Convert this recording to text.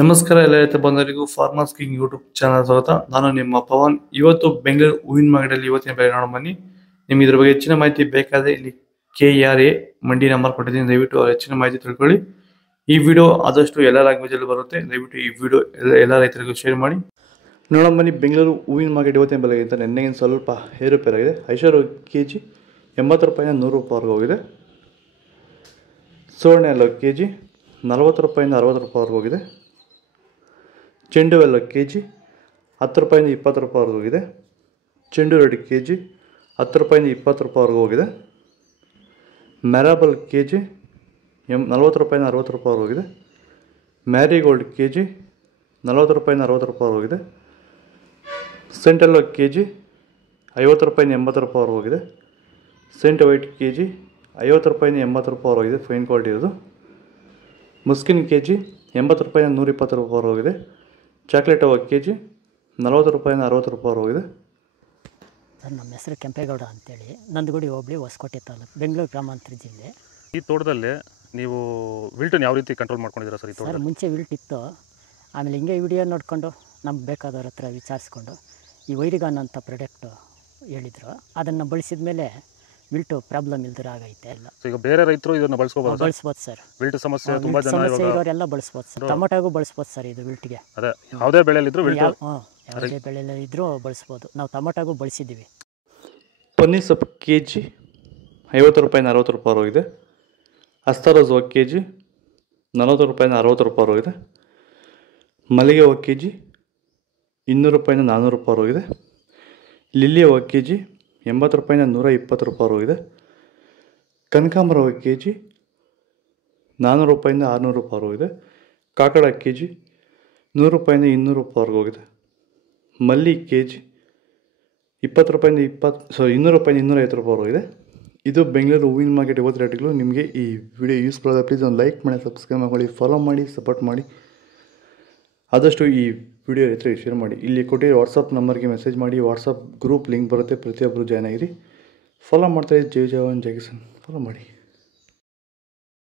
ನಮಸ್ಕಾರ ಎಲ್ಲ ರೈತ ಬಂಧುಗಳಿಗೂ ಫಾರ್ಮರ್ಸ್ ಕಿಂಗ್ ಯೂಟ್ಯೂಬ್ ಚಾನಲ್ ಸ್ವಾಗತ. ನಾನು ನಿಮ್ಮ ಪವನ್. ಇವತ್ತು ಬೆಂಗಳೂರು ಹೂವಿನ ಮಾರ್ಕೆಟಲ್ಲಿ ಇವತ್ತಿನ ಬೆಲೆ ನೋಡೋಣ ಬನ್ನಿ. ನಿಮ್ಗೆ ಇದ್ರ ಬಗ್ಗೆ ಹೆಚ್ಚಿನ ಮಾಹಿತಿ ಬೇಕಾದರೆ ಇಲ್ಲಿ KRA ಮಂಡಿ ನಂಬರ್ ಕೊಟ್ಟಿದ್ದೀನಿ, ದಯವಿಟ್ಟು ಹೆಚ್ಚಿನ ಮಾಹಿತಿ ತಿಳ್ಕೊಳ್ಳಿ. ಈ ವಿಡಿಯೋ ಆದಷ್ಟು ಎಲ್ಲ ಲ್ಯಾಂಗ್ವೇಜ್ ಅಲ್ಲಿ ಬರುತ್ತೆ, ದಯವಿಟ್ಟು ಈ ವಿಡಿಯೋ ಎಲ್ಲ ರೈತರಿಗೂ ಶೇರ್ ಮಾಡಿ. ನೋಡೋಣ ಬನ್ನಿ, ಬೆಂಗಳೂರು ಹೂವಿನ ಮಾರ್ಕೆಟ್ ಇವತ್ತಿನ ಬೆಲೆಗಿಂತ ನಿನ್ನೆಗಿಂತ ಸ್ವಲ್ಪ ಏರುಪೇರಾಗಿದೆ. ಐಷಾರು ಕೆಜಿ 80 ರೂಪಾಯಿಂದ 100 ರೂಪಾಯಿವರೆಗೂ ಹೋಗಿದೆ. ಸುವರ್ಣ ಎಲ್ಲ ಕೆಜಿ 40 ರೂಪಾಯಿಂದ 60 ರೂಪಾಯಿವರೆಗೂ ಹೋಗಿದೆ. ಚೆಂಡು ಎಲ್ಲ ಕೆಜಿ 10 ರೂಪಾಯಿಂದ 20 ರೂಪಾಯಿವರೆಗೂ ಹೋಗಿದೆ. ಚೆಂಡು ರೆಡ್ ಕೆಜಿ 10 ರೂಪಾಯಿಂದ 20 ರೂಪಾಯಿವರೆಗೂ ಹೋಗಿದೆ. ಮ್ಯಾರಾಬಲ್ ಕೆಜಿ 40 ರೂಪಾಯಿಂದ 60 ರೂಪಾಯಿವರೆಗೂ ಹೋಗಿದೆ. ಮ್ಯಾರಿಗೋಲ್ಡ್ ಕೆಜಿ 40 ರೂಪಾಯಿಂದ 60 ರೂಪಾಯಿವರೆಗೂ ಹೋಗಿದೆ. ಸೆಂಟೆಲ್ಲೋ ಕೆಜಿ 50 ರೂಪಾಯಿಂದ 80 ರೂಪಾಯಿವರೆಗೂ ಹೋಗಿದೆ. ಸೆಂಟ್ ವೈಟ್ ಕೆಜಿ 50 ರೂಪಾಯಿಂದ 80 ರೂಪಾಯಿವರೆಗೂ ಹೋಗಿದೆ, ಫೈನ್ ಕ್ವಾಲಿಟಿ ಇರೋದು. ಮುಸ್ಕಿನ್ ಕೆಜಿ 80 ರೂಪಾಯಿಂದ 120 ರೂಪಾಯಿವರೆಗೂ ಹೋಗಿದೆ. ಚಾಕ್ಲೇಟ್ ಅವ ಕೆಜಿ 40 ರೂಪಾಯಿಂದ 60 ರೂಪಾಯಿವರೆಗೂ ಹೋಗಿದೆ. ಸರ್, ನಮ್ಮ ಹೆಸರು ಕೆಂಪೇಗೌಡ ಅಂತೇಳಿ, ನಂದಗುಡಿ ಹೋಬಳಿ ಹೊಸಕೋಟೆ ತಾಲೂಕು, ಬೆಂಗಳೂರು ಗ್ರಾಮಾಂತರ ಜಿಲ್ಲೆ. ಈ ತೋಟದಲ್ಲಿ ನೀವು ವಿಲ್ಟನ್ನು ಯಾವ ರೀತಿ ಕಂಟ್ರೋಲ್ ಮಾಡ್ಕೊಂಡಿದ್ದೀರಾ ಸರ್? ಈ ತೋಟ ಮುಂಚೆ ವಿಲ್ಟ್ ಇತ್ತು, ಆಮೇಲೆ ಹಿಂಗೆ ವಿಡಿಯೋ ನೋಡಿಕೊಂಡು ನಮ್ಗೆ ಬೇಕಾದವ್ರ ಹತ್ರ ವಿಚಾರಿಸ್ಕೊಂಡು ಈ ವೈರಿಗಾನ್ ಅಂತ ಪ್ರಾಡಕ್ಟು ಹೇಳಿದರು, ಅದನ್ನು ಬಳಸಿದ ಮೇಲೆ ವಿಲ್ಟು ಪ್ರಾಬ್ಲಮ್ ಇಲ್ದಿರ ಆಗೈತೆ ಎಲ್ಲ. ಈಗ ಬೇರೆ ರೈತರು ಇದನ್ನು ಬಳಸ್ಬೋದು ಸರ್. ವಿಲ್ಟ್ ಸಮಸ್ಯೆ ತುಂಬ ಜನ ಇರೋರೆಲ್ಲ ಬಳಸ್ಬೋದು ಸರ್. ಟೊಮೊಟೊಗೂ ಬಳಸ್ಬೋದು ಸರ್ ಇದು ವಿಲ್ಟ್ಗೆ. ಅದೇ ಯಾವುದೇ ಬೆಳೆಯಲ್ಲಿದ್ದರೂ ಯಾವುದೇ ಬೆಳೆಯಲ್ಲಿ ಇದ್ದರೂ ಬಳಸ್ಬೋದು. ನಾವು ಟೊಮೊಟೊಗೂ ಬಳಸಿದ್ದೀವಿ. ಪನ್ನೀರ್ ಸೊಪ್ಪು ಕೆಜಿ 50 ರೂಪಾಯಿಂದ 60 ರೂಪಾಯಿವರೆಗೂ ಹೋಗಿದೆ. ಅಸ್ತಾರೋಸ್ ಹೂವು ಕೆಜಿ 40 ರೂಪಾಯಿಂದ 60 ರೂಪಾಯಿವರೆಗೂ ಹೋಗಿದೆ. ಮಲ್ಲಿಗೆ ಹೂವು ಕೆಜಿ 200 ರೂಪಾಯಿಂದ 400 ರೂಪಾಯಿವರೆಗೂ ಹೋಗಿದೆ. ಲಿಲ್ಲಿ ಹೂವು ಕೆಜಿ 80 ರೂಪಾಯಿಂದ 120 ರೂಪಾಯಿವರೆಗೂ ಹೋಗಿದೆ. ಕನಕಾಂಬರ ಹೂವು ಕೆಜಿ 400 ರೂಪಾಯಿಂದ 600 ರೂಪಾಯಿವರೆಗೂ ಹೋಗಿದೆ. ಕಾಕಡ ಕೆಜಿ 100 ರೂಪಾಯಿಂದ 200 ರೂಪಾಯಿವರೆಗೂ ಹೋಗಿದೆ. ಮಲ್ಲಿ ಕೆಜಿ 20 ರೂಪಾಯಿಂದ 200 ರೂಪಾಯಿಂದ 250 ರೂಪಾಯಿವರೆಗೂ ಇದೆ. ಇದು ಬೆಂಗಳೂರು ಹೂವಿನ ಮಾರ್ಕೆಟ್ ಇವತ್ತು ರೇಟ್ಗಳು. ನಿಮಗೆ ಈ ವಿಡಿಯೋ ಯೂಸ್ಫುಲ್ ಆದರೆ ಪ್ಲೀಸ್ ಒಂದು ಲೈಕ್ ಮಾಡಿ, ಸಬ್ಸ್ಕ್ರೈಬ್ ಮಾಡಿ, ಫಾಲೋ ಮಾಡಿ, ಸಪೋರ್ಟ್ ಮಾಡಿ. ಆದಷ್ಟು ಈ ವಿಡಿಯೋ ರೈತರಿಗೆ ಶೇರ್ ಮಾಡಿ. ಇಲ್ಲಿ ಕೊಟ್ಟಿರೋ ವಾಟ್ಸಪ್ ನಂಬರ್ಗೆ ಮೆಸೇಜ್ ಮಾಡಿ. ವಾಟ್ಸಪ್ ಗ್ರೂಪ್ ಲಿಂಕ್ ಬರುತ್ತೆ, ಪ್ರತಿಯೊಬ್ಬರು ಜಾಯ್ನ್ ಆಗಿರಿ. ಫಾಲೋ ಮಾಡ್ತಾಯಿದ್ದು ಜೈ ಜವಾನ್ ಜೈ ಕಿಸಾನ್ ಫಾಲೋ ಮಾಡಿ.